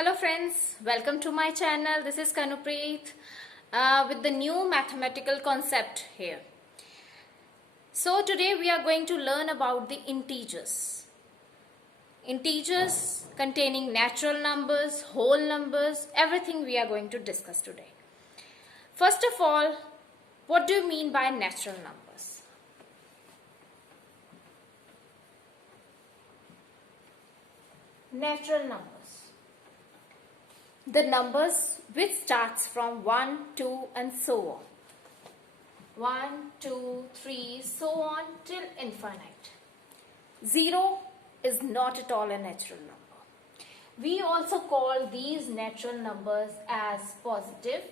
Hello friends, welcome to my channel. This is Kanupreet with the new mathematical concept here. So today we are going to learn about the integers. Integers containing natural numbers, whole numbers, everything we are going to discuss today. First of all, what do you mean by natural numbers? Natural numbers. The numbers which starts from 1, 2 and so on. 1, 2, 3, so on till infinite. 0 is not at all a natural number. We also call these natural numbers as positive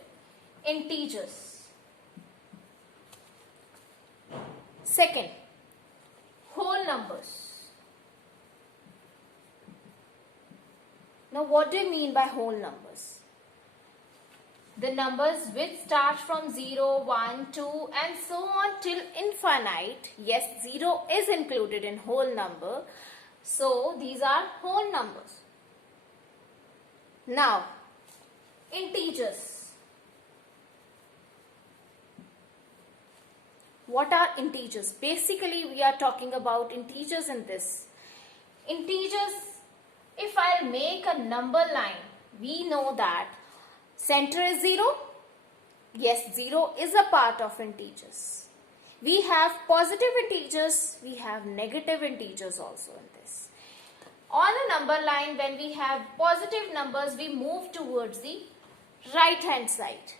integers. Second, whole numbers. Now what do you mean by whole numbers? The numbers which start from 0, 1, 2 and so on till infinite. Yes, 0 is included in whole number. So these are whole numbers. Now, integers. What are integers? Basically, we are talking about integers in this. Integers, if I'll make a number line, we know that center is 0. Yes, 0 is a part of integers. We have positive integers, we have negative integers also in this. On a number line, when we have positive numbers, we move towards the right hand side.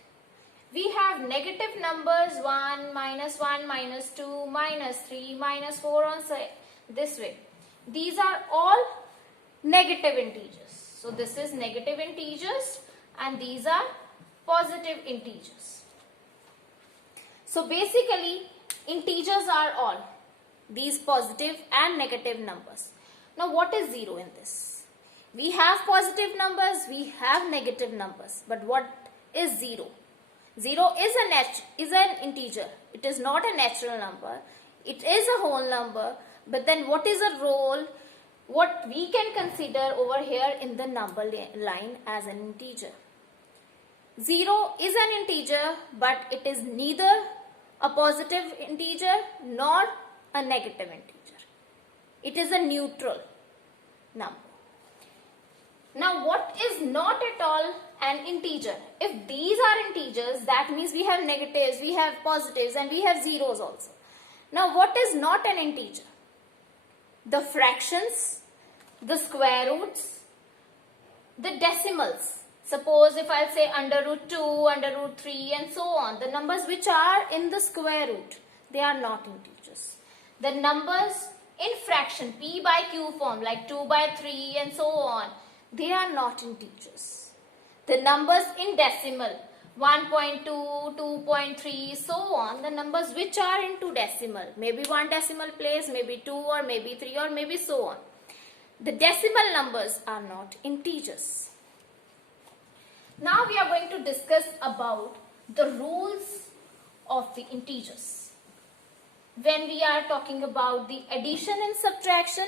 We have negative numbers 1, minus 2, minus 3, minus 4 on this way. These are all negative integers. So this is negative integers and these are positive integers. So basically integers are all these positive and negative numbers. Now what is 0 in this? We have positive numbers, we have negative numbers, but what is 0? 0 is an integer. It is not a natural number. It is a whole number, but then what is a role? What we can consider over here in the number line as an integer. 0 is an integer, but it is neither a positive integer nor a negative integer. It is a neutral number. Now what is not at all an integer? If these are integers, that means we have negatives, we have positives and we have zeros also. Now what is not an integer? The fractions, the square roots, the decimals. Suppose if I say under root 2, under root 3 and so on. The numbers which are in the square root, they are not integers. The numbers in fraction, p by q form like 2 by 3 and so on, they are not integers. The numbers in decimal, 1.2, 2.3, so on, the numbers which are into decimal, maybe one decimal place, maybe 2 or maybe 3 or maybe so on. The decimal numbers are not integers. Now we are going to discuss about the rules of the integers. When we are talking about the addition and subtraction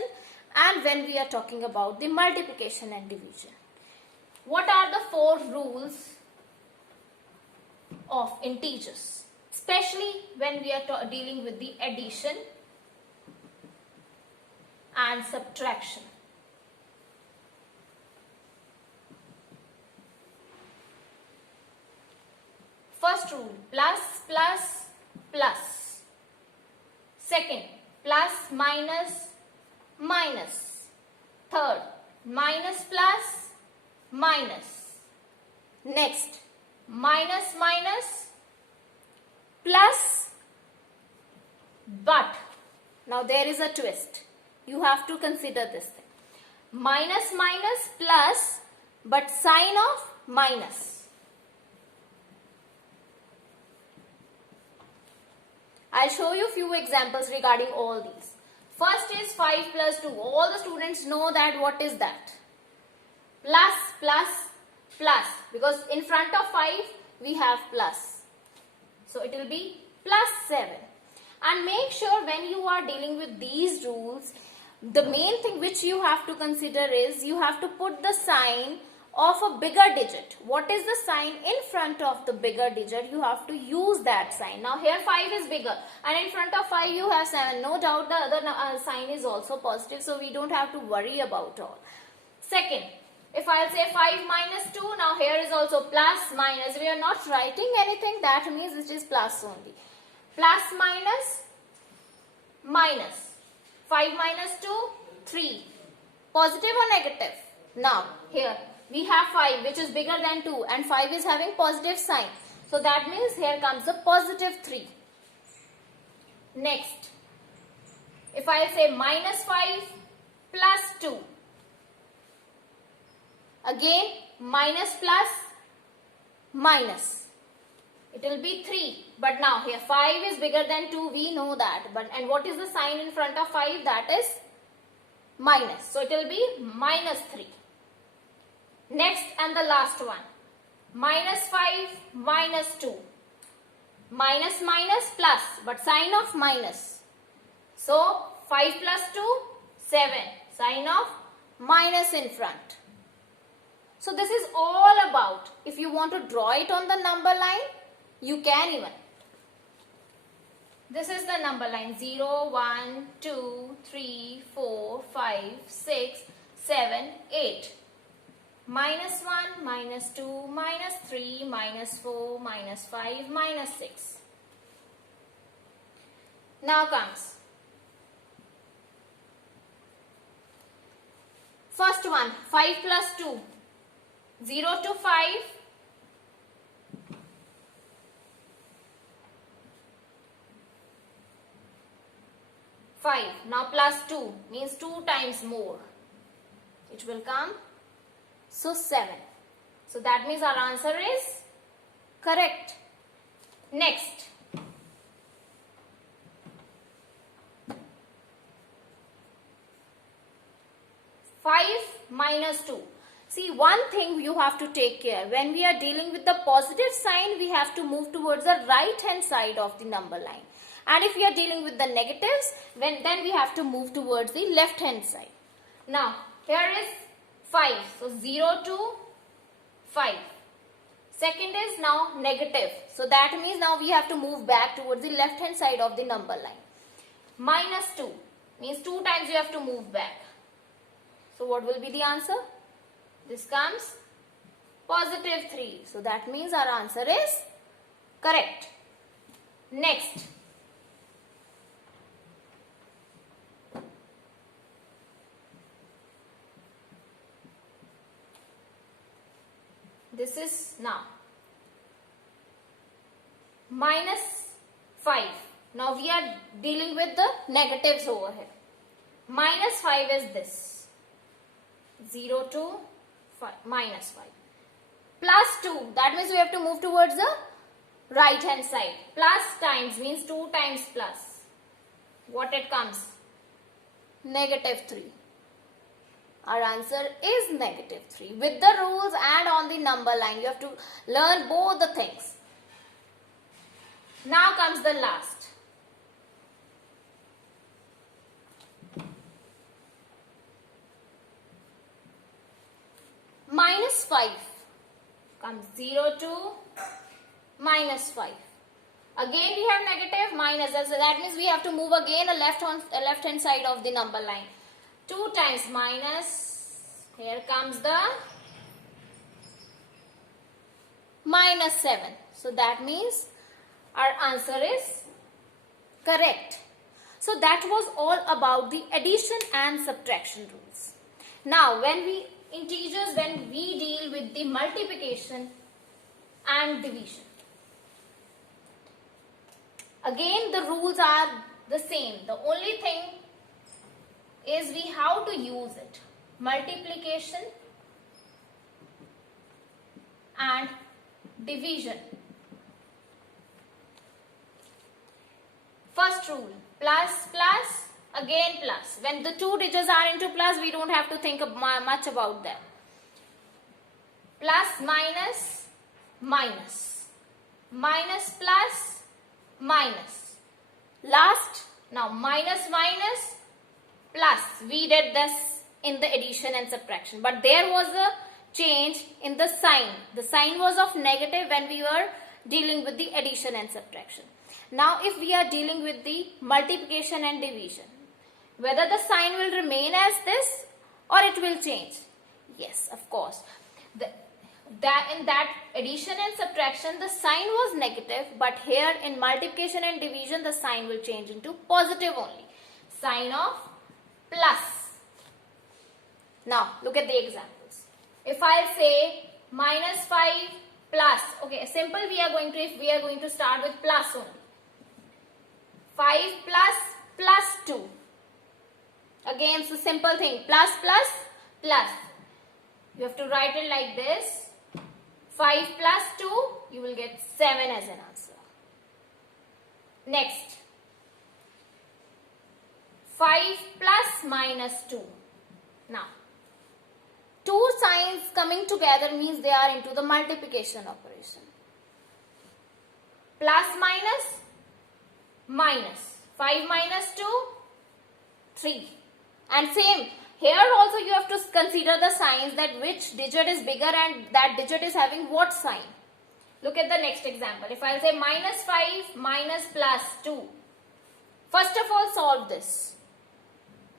and when we are talking about the multiplication and division. What are the 4 rules of integers? Especially when we are dealing with the addition and subtraction. First rule, plus, plus, plus. Second, plus, minus, minus. Third, minus, plus, minus. Next, minus, minus, plus, but. Now there is a twist. You have to consider this thing. Minus, minus, plus, but sign of minus. I'll show you a few examples regarding all these. First is 5 plus 2. All the students know that what is that? Plus, plus, plus. Because in front of 5 we have plus. So it will be plus 7. And make sure when you are dealing with these rules, the main thing which you have to consider is you have to put the sign of a bigger digit. What is the sign in front of the bigger digit? You have to use that sign. Now here 5 is bigger and in front of 5 you have 7. No doubt the other sign is also positive, so we don't have to worry about all. Second, if I'll say 5 minus 2, now here is also plus minus. We are not writing anything, that means it is plus only. Plus minus minus. 5 minus 2, 3. Positive or negative? Now here we have 5 which is bigger than 2 and 5 is having positive sign. So that means here comes the positive 3. Next, if I say minus 5 plus 2. Again minus plus minus. It will be 3. But now here 5 is bigger than 2. We know that. And what is the sign in front of 5? That is minus. So it will be minus 3. Next and the last one. Minus 5 minus 2. Minus minus plus. But sign of minus. So 5 plus 2, 7. Sign of minus in front. So this is all about. If you want to draw it on the number line, you can even. This is the number line 0, 1, 2, 3, 4, 5, 6, 7, 8. Minus 1, minus 2, minus 3, minus 4, minus 5, minus 6. Now comes first one, 5 plus 2. 0 to 5. 5. Now plus 2 means 2 times more. It will come. So 7. So that means our answer is correct. Next. Five minus 2. See, one thing you have to take care. When we are dealing with the positive sign, we have to move towards the right hand side of the number line. And if we are dealing with the negatives, then we have to move towards the left hand side. Now, here is 5. So, 0 to 5. Second is now negative. So, that means now we have to move back towards the left hand side of the number line. Minus 2 means 2 times you have to move back. So, what will be the answer? This comes positive 3. So, that means our answer is correct. Next. This is now minus 5. Now we are dealing with the negatives over here. Minus 5 is this. 0 to 5, minus 5. Plus 2. That means we have to move towards the right hand side. Plus times means 2 times plus. What it comes? Negative 3. Our answer is negative 3. With the rules and on the number line, you have to learn both the things. Now comes the last. Minus 5 comes 0 to minus 5. Again we have negative minus, so that means we have to move again a left hand side of the number line. 2 times minus, here comes the minus 7. So that means our answer is correct. So that was all about the addition and subtraction rules. Now when we deal with the multiplication and division, again the rules are the same. The only thing is how to use it. Multiplication and division. First rule, plus plus, again plus. When the two digits are into plus, we don't have to think much about them. Plus minus minus. Minus plus minus. Last, now minus plus. We did this in the addition and subtraction, but there was a change in the sign. The sign was of negative when we were dealing with the addition and subtraction. Now if we are dealing with the multiplication and division, whether the sign will remain as this or it will change. Yes, of course. In that addition and subtraction, the sign was negative, but here in multiplication and division, the sign will change into positive only. Sign of plus. Now, look at the examples. If I say minus 5 plus, okay, simple if we are going to start with plus only. 5 plus 2. Again, it's a simple thing. Plus. You have to write it like this. 5 plus 2, you will get 7 as an answer. Next. 5 plus minus 2. Now, two signs coming together means they are into the multiplication operation. Plus minus. 5 minus 2, 3. And same, here also you have to consider the signs, that which digit is bigger and that digit is having what sign. Look at the next example. If I say minus 5 minus plus 2. First of all, solve this.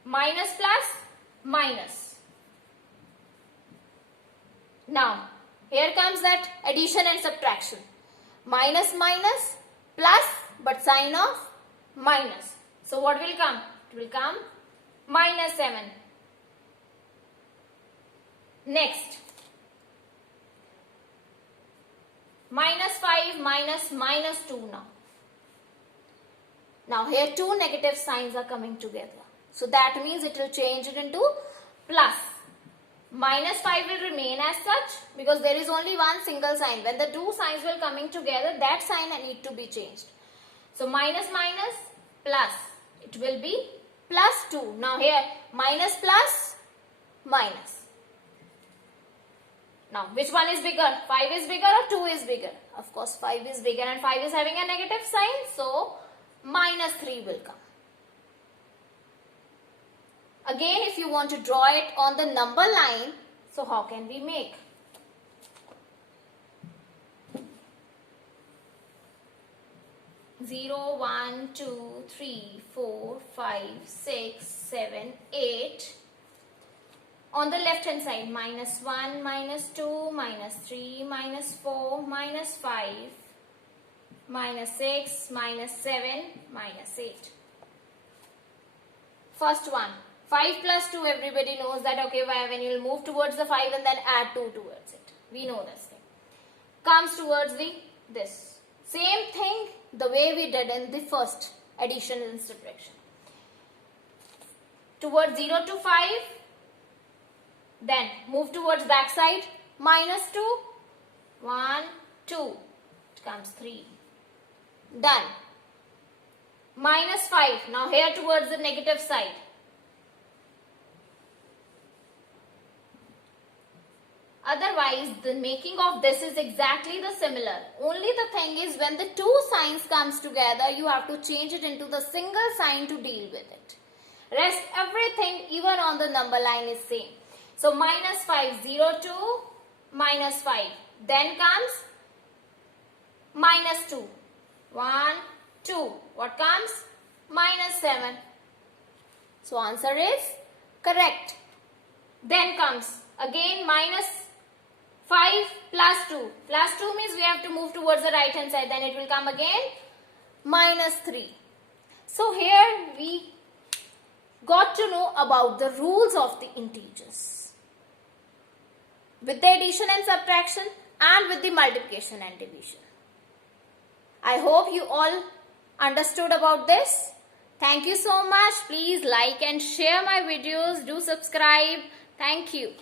Minus plus minus. Now, here comes that addition and subtraction. Minus plus, but sign of minus. So what will come? It will come minus 7. Next. Minus 5 minus 2 now. Now here two negative signs are coming together. So that means it will change it into plus. Minus 5 will remain as such because there is only one single sign. When the two signs will coming together, that sign need to be changed. So minus plus. It will be plus 2. Now here minus plus minus. Now which one is bigger? 5 is bigger or 2 is bigger? Of course 5 is bigger, and 5 is having a negative sign. So minus 3 will come. Again, if you want to draw it on the number line, so how can we make? Zero, 1, 2, 3, 4, 5, 6, 7, 8. On the left hand side, minus 1, minus 2, minus 3, minus 4, minus 5, minus 6, minus 7, minus 8. First one, 5 plus 2, everybody knows that, okay, when you will move towards the 5 and then add 2 towards it. We know this thing. Comes towards this. Same thing the way we did in the first addition and subtraction. Towards 0 to 5, then move towards back side, minus 2, 1, 2, it comes 3. Done. Minus 5, now here towards the negative side. Otherwise, the making of this is exactly the similar. Only the thing is, when the two signs comes together, you have to change it into the single sign to deal with it. Rest everything, even on the number line, is same. So minus 5, 0 to minus 5. Then comes minus 2. 1, 2. What comes? Minus 7. So answer is correct. Then comes again minus 5 plus 2. Plus 2 means we have to move towards the right hand side. Then it will come again minus 3. So here we got to know about the rules of the integers with the addition and subtraction and with the multiplication and division. I hope you all understood about this. Thank you so much. Please like and share my videos. Do subscribe. Thank you.